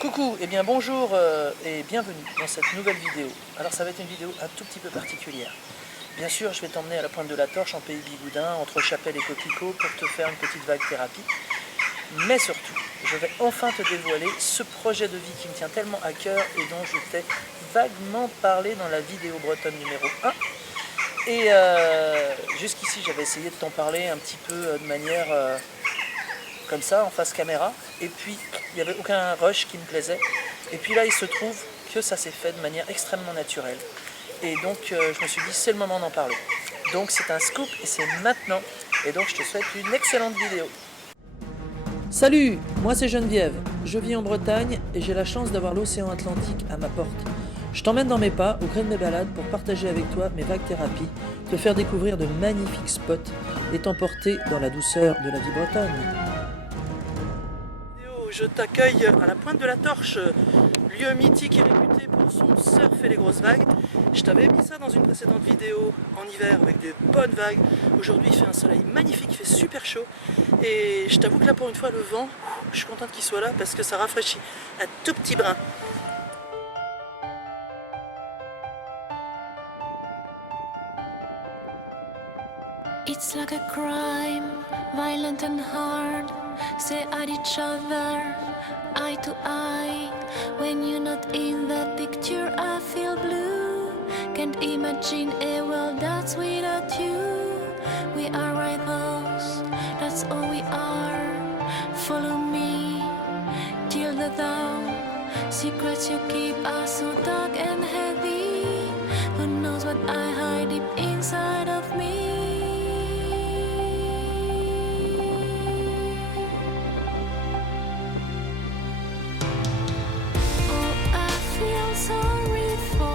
Coucou, et bien bonjour et bienvenue dans cette nouvelle vidéo. Alors ça va être une vidéo un tout petit peu particulière. Bien sûr, je vais t'emmener à la pointe de la Torche en pays Bigoudin, entre Chapelle et Coquelicot, pour te faire une petite vague thérapie. Mais surtout, je vais enfin te dévoiler ce projet de vie qui me tient tellement à cœur et dont je t'ai vaguement parlé dans la vidéo bretonne numéro 1. Et jusqu'ici, j'avais essayé de t'en parler un petit peu de manière comme ça, en face caméra. Et puis, il n'y avait aucun rush qui me plaisait. Et puis là, il se trouve que ça s'est fait de manière extrêmement naturelle. Et donc, je me suis dit, c'est le moment d'en parler. Donc, c'est un scoop et c'est maintenant. Et donc, je te souhaite une excellente vidéo. Salut, moi c'est Geneviève. Je vis en Bretagne et j'ai la chance d'avoir l'océan Atlantique à ma porte. Je t'emmène dans mes pas, au gré de mes balades, pour partager avec toi mes vagues thérapies, te faire découvrir de magnifiques spots et t'emporter dans la douceur de la vie bretonne. Je t'accueille à la pointe de la Torche, lieu mythique et réputé pour son surf et les grosses vagues. Je t'avais mis ça dans une précédente vidéo en hiver avec des bonnes vagues. Aujourd'hui il fait un soleil magnifique, il fait super chaud. Et je t'avoue que là pour une fois le vent, je suis contente qu'il soit là parce que ça rafraîchit un tout petit brin. It's like a crime, violent and hard. Stare at each other, eye to eye. When you're not in that picture, I feel blue. Can't imagine a world that's without you. We are rivals, that's all we are. Follow me till the dawn. Secrets you keep are so dark and heavy. Who knows what I hide deep inside of me? Sorry for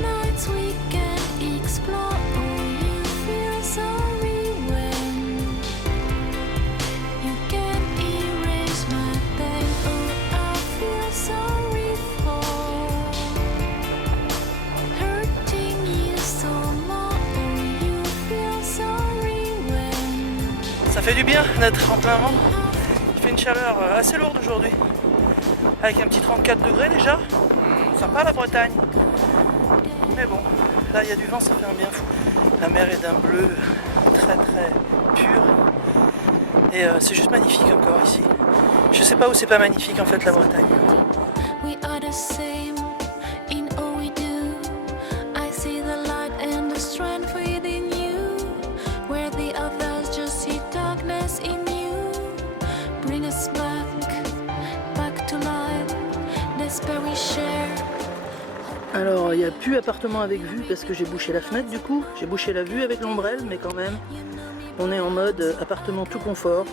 nights we can explore. Oh, you feel sorry when you can't erase my pain. Oh, I feel sorry for hurting you so much. Oh, you feel sorry when. Ça fait du bien d'être en plein vent. Il fait une chaleur assez lourde aujourd'hui. Avec un petit 34 degrés déjà, sympa la Bretagne. Mais bon, là il y a du vent, ça fait un bien fou. La mer est d'un bleu très très pur. Et c'est juste magnifique encore ici. Je sais pas où c'est pas magnifique en fait la Bretagne. We are the same in all we do. I see the light and the strength within you. Where the others just see darkness in you. Bring us back to life. Alors il n'y a plus appartement avec vue parce que j'ai bouché la fenêtre du coup. J'ai bouché la vue avec l'ombrelle, mais quand même on est en mode appartement tout confort,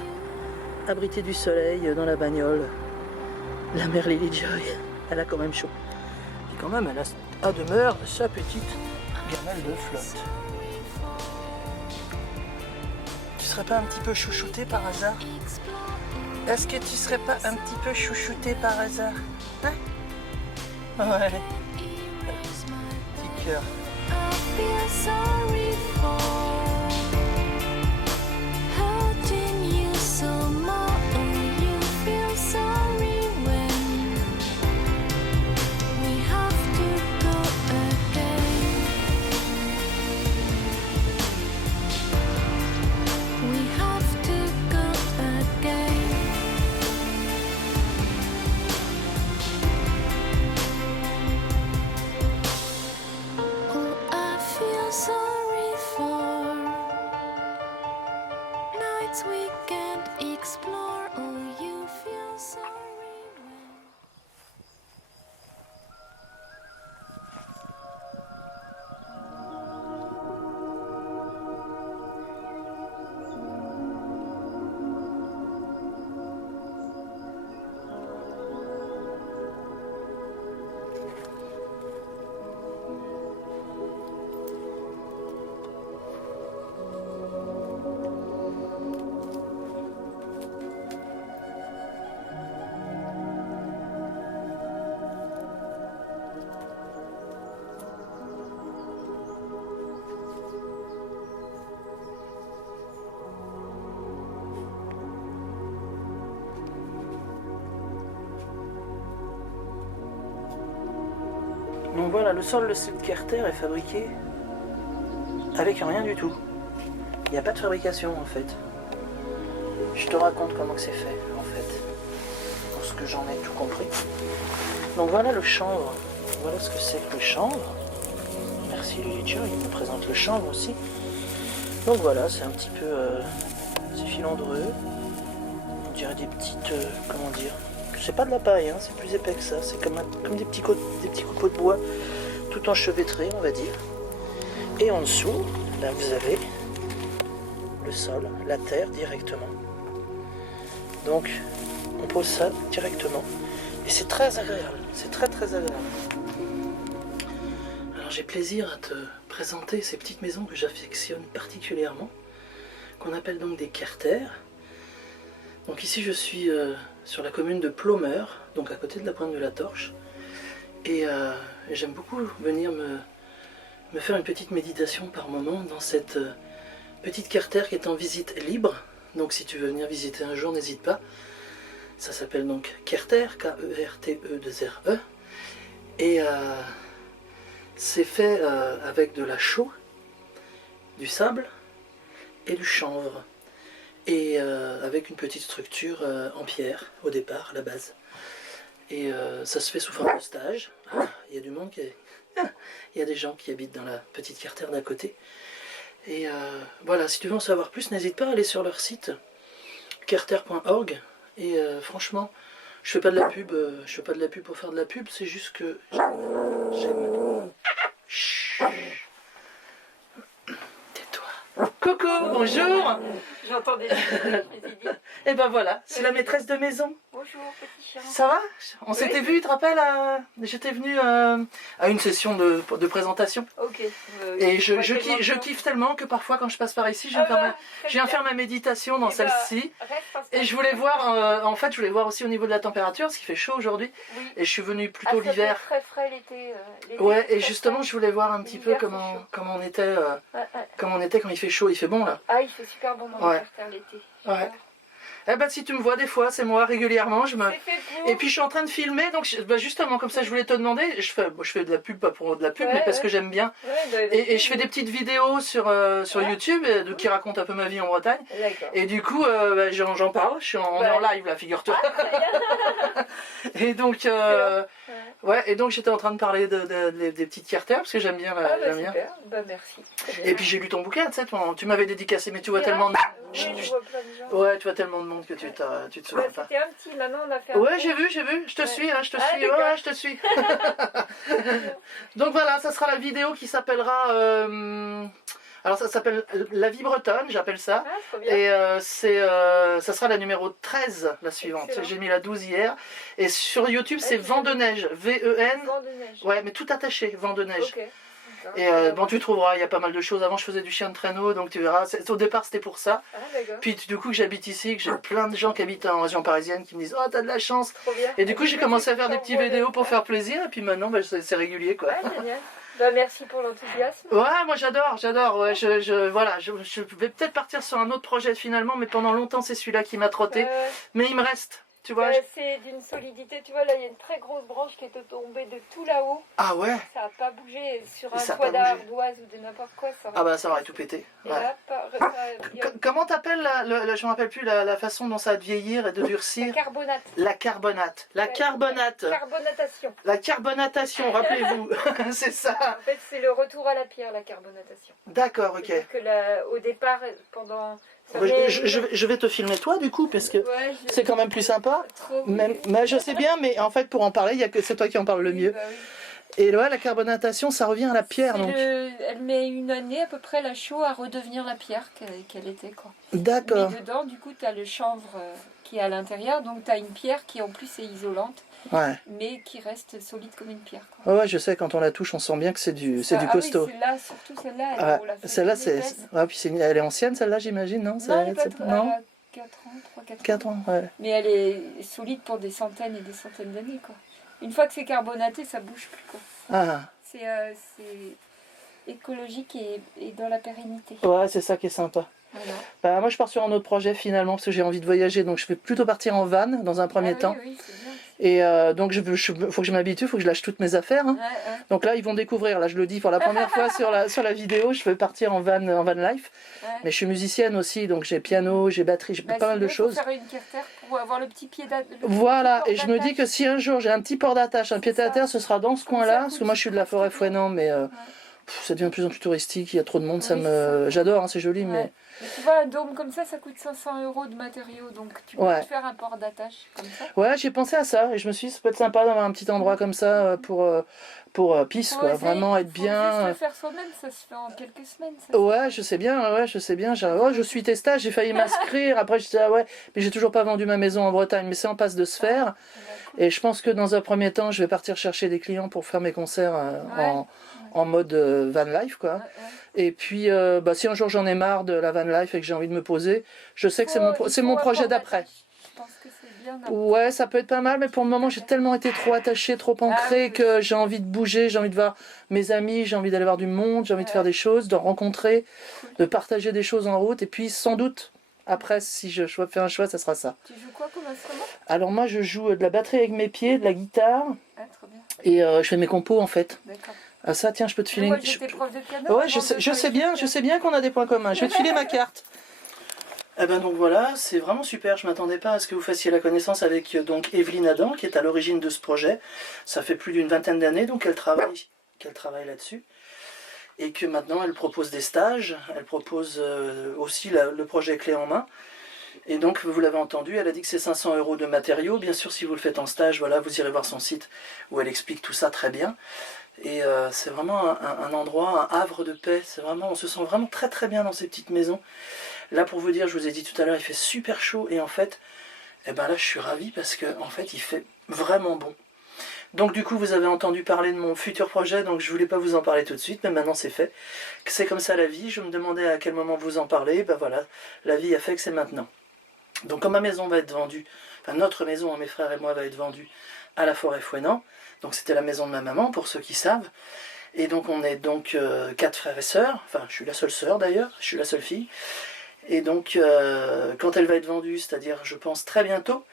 abrité du soleil dans la bagnole. La mère Lily Joy, elle a quand même chaud. Et quand même elle a à demeure sa petite gamelle de flotte. Tu serais pas un petit peu chouchouté par hasard? Est-ce que tu serais pas un petit peu chouchouté par hasard? Hein? Ouais. Petit cœur. Sorry Donc voilà, le sol de cette Carter est fabriqué avec rien du tout. Il n'y a pas de fabrication en fait. Je te raconte comment que c'est fait en fait, parce que j'en ai tout compris. Donc voilà le chanvre, voilà ce que c'est que le chanvre. Merci Lilicha, il me présente le chanvre aussi. Donc voilà, c'est un petit peu, c'est filandreux. On dirait des petites, comment dire, c'est pas de la paille, hein, c'est plus épais que ça. C'est comme des petits copeaux de bois, tout enchevêtrés, on va dire. Et en dessous, là vous avez le sol, la terre directement. Donc on pose ça directement et c'est très agréable, c'est très agréable. Alors j'ai plaisir à te présenter ces petites maisons que j'affectionne particulièrement, qu'on appelle donc des Carter. Donc ici je suis sur la commune de Plomeur, donc à côté de la Pointe de la Torche, et j'aime beaucoup venir me faire une petite méditation par moment dans cette petite Carter qui est en visite libre. Donc si tu veux venir visiter un jour, n'hésite pas. Ça s'appelle donc Carter, K-E-R-T-E-2-R-E. Et c'est fait avec de la chaux, du sable et du chanvre. Et avec une petite structure en pierre au départ, à la base. Et ça se fait sous forme de stage. Il y a du monde qui est... Il y a des gens qui habitent dans la petite Carter d'à côté. Et voilà, si tu veux en savoir plus, n'hésite pas à aller sur leur site carter.org. Et franchement, je fais pas de la pub, pour faire de la pub, c'est juste que j'aime. Chut. Tais-toi. Coucou, bonjour. J'entendais. Et ben voilà, c'est la maîtresse de maison. Bonjour, petit chat. Ça va? On s'était vu, tu te rappelles? J'étais venue à une session de présentation. Ok. Et je kiffe tellement que parfois quand je passe par ici, je viens faire ma méditation dans celle-ci. Et je voulais voir, en fait, je voulais voir aussi au niveau de la température, parce qu'il fait chaud aujourd'hui. Oui. Et je suis venue plutôt l'hiver. Très frais l'été. Ouais, et justement, je voulais voir un petit peu comment on était, comment on était quand il fait chaud. Il fait bon là. Ah, il fait super bon dans Ouais. le Carter l'été. Ouais. Eh ben, si tu me vois des fois, c'est moi régulièrement. C'est fait pour. Et puis je suis en train de filmer, donc justement comme ça je voulais te demander, je fais de la pub, pas pour de la pub, Ouais, mais parce ouais. que j'aime bien. Ouais, Et je fais des petites vidéos sur YouTube qui racontent un peu ma vie en Bretagne. D'accord. Et du coup, j'en parle, on est en live là, figure-toi. Et donc, ouais, et donc j'étais en train de parler des petites Carter parce que j'aime bien. Ah, bah, j'aime bien. super. Bah, merci. Et puis j'ai lu ton bouquin, tu sais, tu m'avais dédicacé, mais tu vois tellement de... Oui, je vois plein de gens. Ouais, tu vois tellement de monde que tu te souviens pas. C'était un petit, maintenant on a fait un Ouais, petit. j'ai vu, je te suis, hein, je te Ah, suis, d'accord. ouais, je te suis. Donc voilà, ça sera la vidéo qui s'appellera... alors ça s'appelle La Vie Bretonne, j'appelle ça. Ah, trop bien. Et ça sera la numéro 13, la suivante. Excellent. J'ai mis la 12 hier. Et sur YouTube, c'est Ouais, Vent de Neige, V-E-N. Vent de neige. Ouais, mais tout attaché, Vent de Neige. Ok. Et bon, tu trouveras, il y a pas mal de choses. Avant, je faisais du chien de traîneau, donc tu verras. Au départ, c'était pour ça. Ah, d'accord. Puis du coup, que j'habite ici, que j'ai plein de gens qui habitent en région parisienne qui me disent « Oh, t'as de la chance !» Trop bien. Et du coup, j'ai commencé à faire des petites vidéos pour faire plaisir. Et puis maintenant, bah, c'est régulier, quoi. Ouais, génial. Bah, merci pour l'enthousiasme. Ouais, moi j'adore. Ouais, voilà, je vais peut-être partir sur un autre projet finalement, mais pendant longtemps, c'est celui-là qui m'a trotté. Mais il me reste, tu vois. C'est d'une solidité, tu vois, là il y a une très grosse branche qui est tombée de tout là-haut. Ah ouais? Ça n'a pas bougé sur un Ça a toit pas bougé. d'ardoise ou de n'importe quoi. Ça Ah bah ça aurait tout pété. Et Ouais. là, Comment t'appelles, je me rappelle plus, la façon dont ça a de vieillir et de la durcir? carbonate. La carbonate. La Ouais, carbonate. Carbonatation. La carbonatation, rappelez-vous. C'est ça. En fait, c'est le retour à la pierre, la carbonatation. D'accord, ok. C'est-à-dire que au départ, pendant... ça Ouais, met- je vais te filmer toi du coup, parce que Ouais, c'est quand même plus sympa. trop Mais je sais bien, mais en fait pour en parler, il y a que c'est toi qui en parle le mieux. Bah oui. Et là, la carbonatation, ça revient à la pierre, donc. Elle met une année à peu près la chaux à redevenir la pierre qu'elle était, quoi. D'accord. Mais dedans, du coup, tu as le chanvre qui est à l'intérieur, donc tu as une pierre qui en plus est isolante, Ouais. mais qui reste solide comme une pierre, quoi. Ouais, je sais, quand on la touche, on sent bien que c'est du costaud. Oui, celle-là, surtout celle-là, Ouais, on l'a fait celle-là, bien c'est. épaisse. Ouais, puis elle est ancienne, celle-là, j'imagine, non? Non, elle est pas c'est- trop- non elle a 4 ans, 3-4 4 ans, ouais. Mais elle est solide pour des centaines et des centaines d'années, quoi. Une fois que c'est carbonaté, ça bouge plus, quoi. Ah, C'est écologique et dans la pérennité. ouais, c'est ça qui est sympa. Voilà. Bah, moi, je pars sur un autre projet finalement, parce que j'ai envie de voyager, donc je vais plutôt partir en van dans un premier Ah temps. oui, oui, c'est bien. Et donc faut que je m'habitue, faut que je lâche toutes mes affaires. Hein. Ouais. Donc là, ils vont découvrir, là je le dis pour la première fois sur la vidéo, je vais partir en van life. Ouais. Mais je suis musicienne aussi, donc j'ai piano, j'ai batterie, j'ai pas mal de choses. Faire une carter pour avoir le petit pied d'attache. Voilà, et je me dis que si un jour j'ai un petit port d'attache, un pied à terre, ce sera dans ce coin-là, parce que moi je suis de la forêt Fouesnant, mais ça devient de plus en plus touristique, il y a trop de monde, j'adore, hein, c'est joli, mais... Mais tu vois, un dôme comme ça coûte 500 € de matériaux, donc tu peux te faire un port d'attache comme ça. Ouais, j'ai pensé à ça, et je me suis dit, ça peut être sympa d'avoir un petit endroit comme ça pour pisse, quoi, vraiment être bien. Juste le faire soi-même, ça se fait en quelques semaines. Je sais bien, je suis testage, j'ai failli m'inscrire, après je disais, mais j'ai toujours pas vendu ma maison en Bretagne, mais c'est en passe de se faire, et je pense que dans un premier temps, je vais partir chercher des clients pour faire mes concerts en mode van life, quoi. Et puis, si un jour j'en ai marre de la van life et que j'ai envie de me poser, je sais que c'est mon projet d'après. Je pense que c'est bien. Ouais, ça peut être pas mal, mais pour le moment, j'ai tellement été trop attachée, trop ancrée que j'ai envie de bouger, j'ai envie de voir mes amis, j'ai envie d'aller voir du monde, j'ai envie de faire des choses, de rencontrer, de partager des choses en route. Et puis, sans doute, après, si je fais un choix, ça sera ça. Tu joues quoi comme instrument? Alors moi, je joue de la batterie avec mes pieds, de la guitare, trop bien. et je fais mes compos, en fait. D'accord. Ah ça, tiens, je peux te filer... Moi, j'étais prof de piano. Ouais, je sais bien qu'on a des points communs. Je vais te filer ma carte. Eh ben donc voilà, c'est vraiment super. Je m'attendais pas à ce que vous fassiez la connaissance avec donc Evelyne Adam, qui est à l'origine de ce projet. Ça fait plus d'une vingtaine d'années donc qu'elle travaille là-dessus. Et que maintenant, elle propose des stages. Elle propose aussi le projet clé en main. Et donc, vous l'avez entendu, elle a dit que c'est 500 € de matériaux. Bien sûr, si vous le faites en stage, voilà, vous irez voir son site où elle explique tout ça très bien. Et c'est vraiment un endroit, un havre de paix. C'est vraiment, on se sent vraiment très très bien dans ces petites maisons. Là, pour vous dire, je vous ai dit tout à l'heure, il fait super chaud. Et en fait, là, je suis ravi parce que en fait, il fait vraiment bon. Donc du coup, vous avez entendu parler de mon futur projet, donc je voulais pas vous en parler tout de suite, mais maintenant c'est fait. C'est comme ça la vie. Je me demandais à quel moment vous en parler. Ben voilà, la vie a fait que c'est maintenant. Donc quand ma maison va être vendue, enfin notre maison, mes frères et moi, va être vendue à la Forêt Fouesnant. Donc c'était la maison de ma maman, pour ceux qui savent. Et donc on est donc 4 frères et sœurs. Enfin, je suis la seule sœur d'ailleurs, je suis la seule fille. Et donc quand elle va être vendue, c'est-à-dire je pense très bientôt,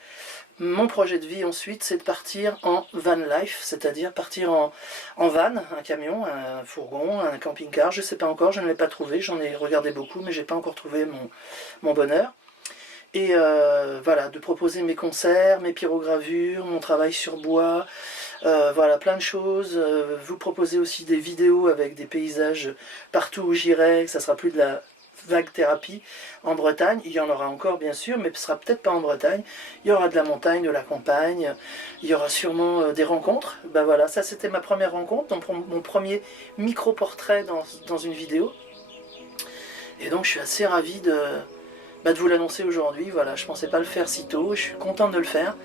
mon projet de vie ensuite, c'est de partir en van life, c'est-à-dire partir en van, un camion, un fourgon, un camping-car, je ne sais pas encore, je ne l'ai pas trouvé, j'en ai regardé beaucoup, mais je n'ai pas encore trouvé mon bonheur. Et voilà, de proposer mes concerts, mes pyrogravures, mon travail sur bois, voilà, plein de choses. Vous proposer aussi des vidéos avec des paysages partout où j'irai, que ça sera plus de la vague thérapie en Bretagne. Il y en aura encore bien sûr, mais ce sera peut-être pas en Bretagne. Il y aura de la montagne, de la campagne, il y aura sûrement des rencontres. Ben voilà, ça c'était ma première rencontre, donc mon premier micro-portrait dans une vidéo. Et donc je suis assez ravi de vous l'annoncer aujourd'hui. Voilà, je pensais pas le faire si tôt, je suis contente de le faire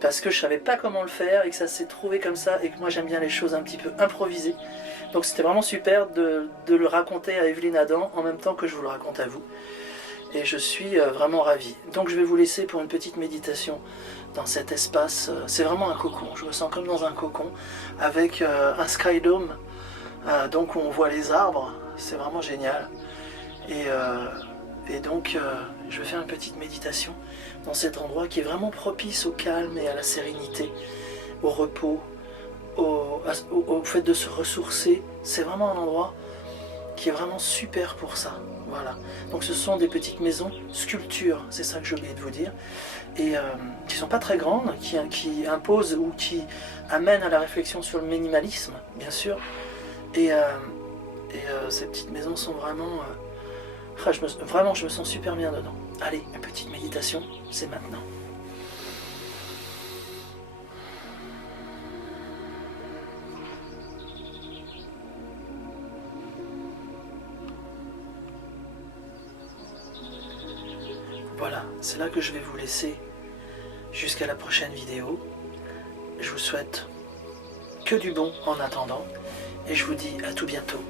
parce que je savais pas comment le faire et que ça s'est trouvé comme ça et que moi j'aime bien les choses un petit peu improvisées. Donc c'était vraiment super de le raconter à Evelyne Adam en même temps que je vous le raconte à vous. Et je suis vraiment ravi. Donc je vais vous laisser pour une petite méditation dans cet espace. C'est vraiment un cocon, je me sens comme dans un cocon avec un skydome. Donc on voit les arbres, c'est vraiment génial. Et donc je vais faire une petite méditation dans cet endroit qui est vraiment propice au calme et à la sérénité, au repos, au fait de se ressourcer. C'est vraiment un endroit qui est vraiment super pour ça. Voilà. Donc ce sont des petites maisons sculptures, c'est ça que j'ai oublié de vous dire, et qui ne sont pas très grandes, qui imposent ou qui amènent à la réflexion sur le minimalisme, bien sûr. Et ces petites maisons sont vraiment... vraiment, je me sens super bien dedans. Allez, une petite méditation, c'est maintenant. Voilà, c'est là que je vais vous laisser jusqu'à la prochaine vidéo. Je vous souhaite que du bon en attendant et je vous dis à tout bientôt.